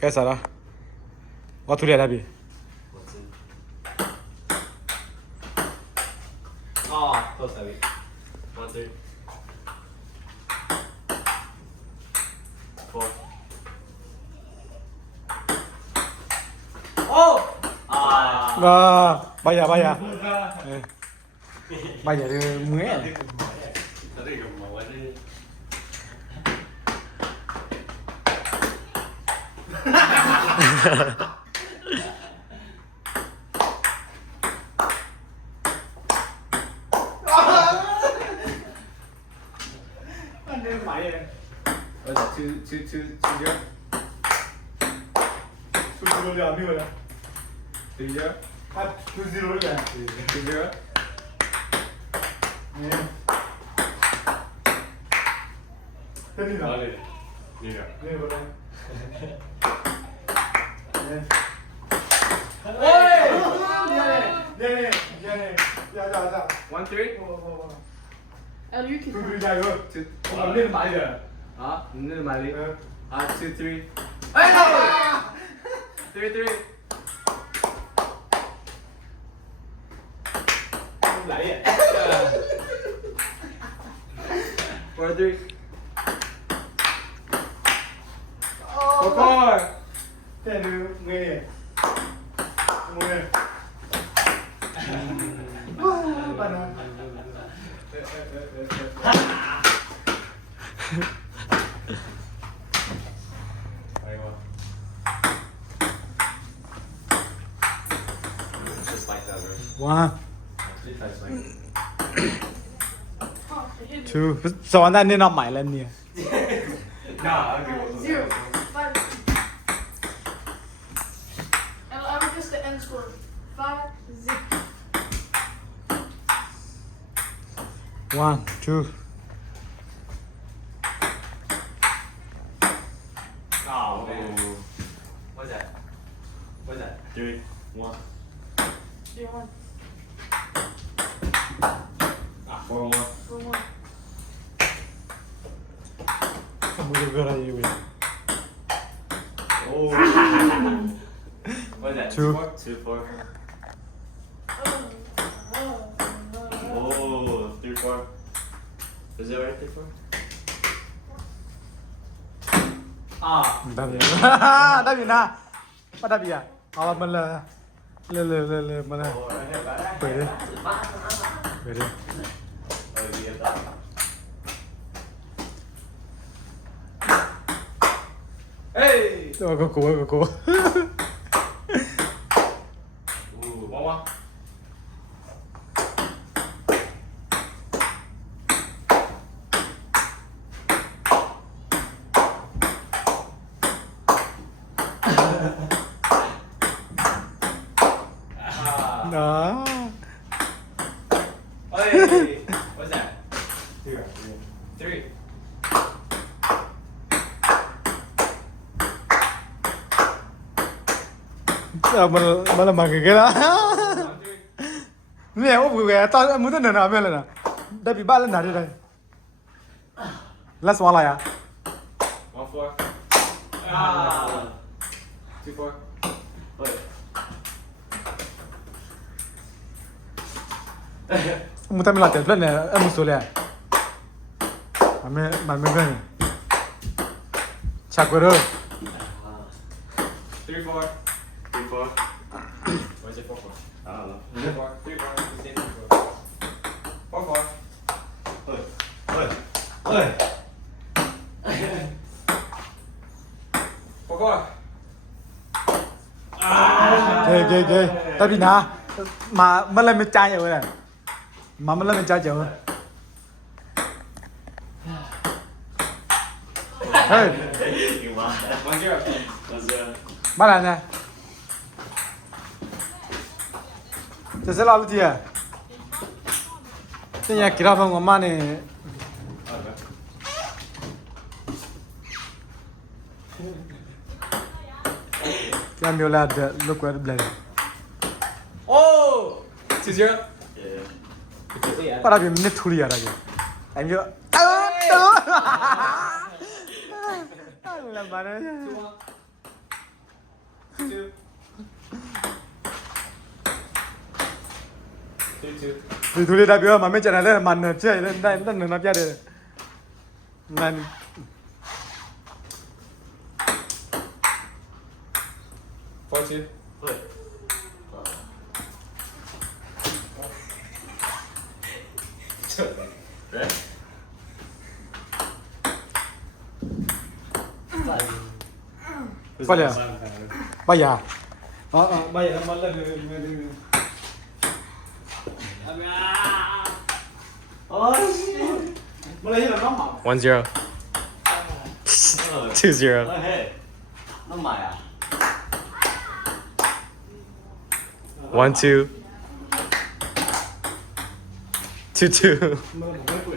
cái sao đó có thu đẹp bị close that week. 1, 2, 4. Oh! bây giờ bây giờ đưa mưa One, three. Eller you can. Lên mãi rồi. Hả? Lên mãi đi. 2, 3. Hey! 3. Không lấy à? 4, 3. 4. thế đưa nghe mưa Just like that, bro. one Actually, try swing. two สอนได้นี่นับใหม่แล้วเนี่ย Nah, okay. 0, 5. And I will just the end score. 5, 0. one two Oh, man. What's that? What's that? 3, 1. 0, 1. 4, 1. 4, 1.มือเกินอะไรอยู่ Oh. What's that? Two. 2, 4. Oh, 3, 4. Is it right, 3, 4? Ah. ได้อยู่ได้อยู่นะมาได้อยู่เอามันเลยมาเลยเปิดดิเปิดดิ Hey! ตัวกู Ooh, 1, 1. đó Hey! What's that? 3. mình làm bằng cái đó 1, 3. nè ốp cái tao muốn tên nào bên này nè đây bị ba lần nào đi đây last one là à 1, 4. Ah. 2, 4. Wait. muốn tên mình là tiền lần này em muốn số này mà mình cái chặt qua rồi 3, 4. 3, 4. Where's it 4, 4? I don't know. 3, 4. 3, 4. You say 3, 4. 4, 4. Oi. 4, 4. ghê tại vì nè mà mình lên mình trai rồi này mà mình lên mình trai rồi hey 1, 0. 1, 0. bắt lại nèจะเสร็จแล้วหรือยังเนี่ยกีฬาของมันเนี่ย ยังมีเวลาเดินลุกไว้เบลย์ Oh! 2, 0. Yeah. ปะเราเป็นนิทุเรียอะไรกันไอ้เยอะละมาเลย 2, 1. 3 2 ဒီသူလေးဒါပြောမှမကြတယ်လဲမနဲ့ကြိုက်လဲတိုင်းတန်းနေပြတယ်နန် 4 2 ဘာလဲဘာရအော်ဘာရမလဲမလဲရတော့မှာ 1-0. 2-0. น้ำใหม่อ่ะ 1-2. 2-2. မလဲပွေ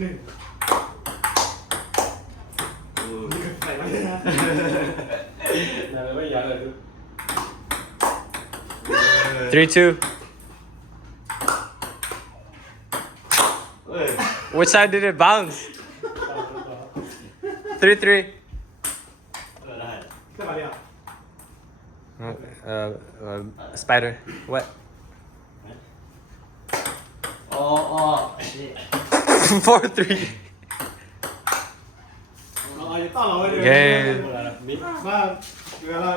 နေနားပဲရလာသူ 3-2. Which side did it bounce? 3-3. ဆက်ပါလေ Spider. What? อ๋อ 4-3. အော်ရတော့လာ Game. มาเวลา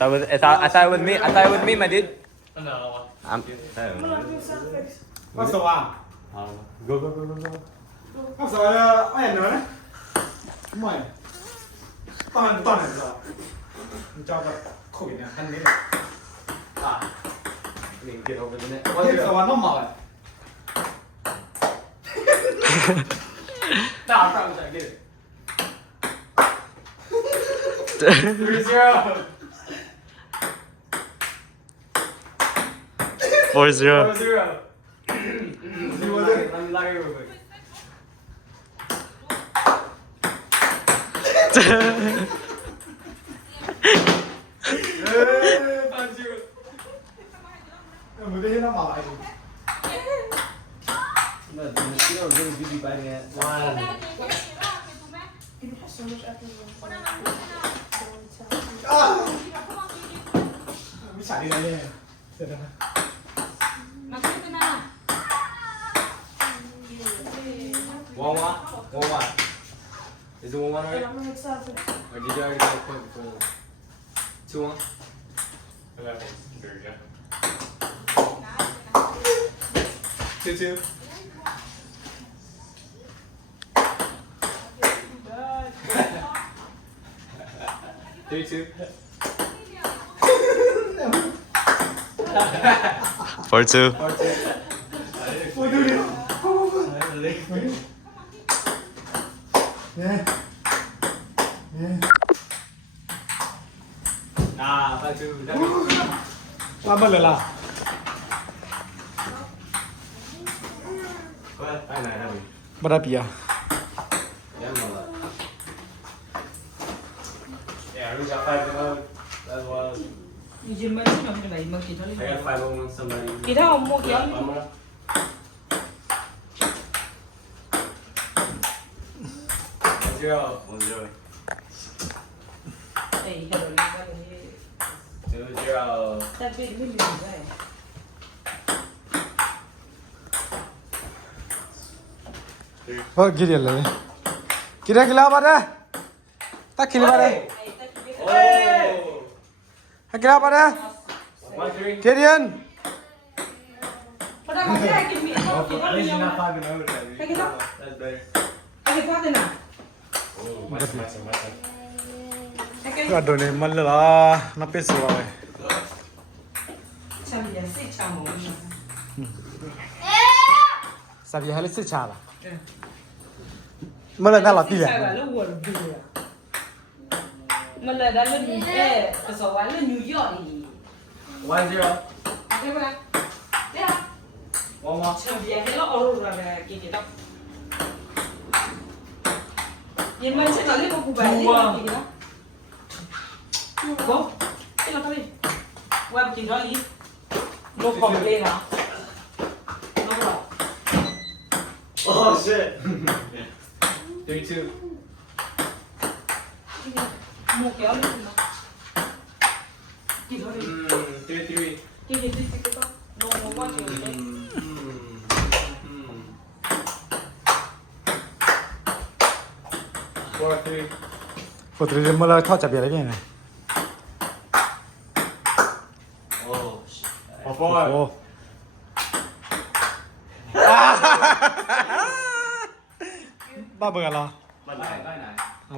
I thought it was me. I thought it was me, my dude. I'm, ก็สว่าง go. ก็สว่างไอ้เนาะไม่ตอนไหนจ้ะมันจะแบบโควิดเนี่ยทันนี้ อ่ะนี่เก็บเอาไปเนี่ย วันที่สว่างต้องมาเลย ตาตั้งใจกิน 4-0. ดูเลยมันไล่ไป มันไม่ใช่น้ำมาไอ้ มันที่เราเรื่องดีๆไปเนี่ยว่า So much effort. วิชาดีอะไรเนี่ยเสร็จแล้วนะ 1-1 is it 1-1 right I'm excited. or did you already get a point before 2-1 2-2 3-2 4-2. โอ้ยดูดิเนี่ยเนี่ย 5-2 ลาบเลยล่ะ ไปไหนนะพี่ บาราปีย ยังมาละwe got 5-0 as well Izin bantu nak kena imam kita I got 5-1 somebody Kita mau kiam. Mama 1-0 Kalau ni 2-0 tapi ini juga. เฮ้ยกินอะไรกินอะไรกินแล้วบ้างนะตักกินอะไรให้กินแล้วบ้างนะ 1-3 กินยัน Pada masa kita ni, At kita least ni you're yang not 5-0 Hey, kita. That's better Kita kau ada nak? ก็โดนเนี่ยมันเลยล่ะนับเป็นสิบวัน Cam dia si cam orang. สับยาให้ลิสิชาละเมื่อไรน่ารักดีอ่ะ Cara lu war dua. Malah dalam ni persoalan New York ni. 1-0 Apa mana? Ya. 1-1 Cam dia hello orang orang kita. Yang macam kali mau kubah ni kita. Go. Kita kali. Web kita ni. No complain ah. No problem. Oh shit 3-2 Mau kaya ni na. Kita ni. 3-3 Kita kita. No, no, what you say? 4-3. ปกติเมื่อเราทอดจับเบียร์อะไรกันไง Oh shit. โอ้ 4. โหบ้าเบื่อเหรอ Bye bye.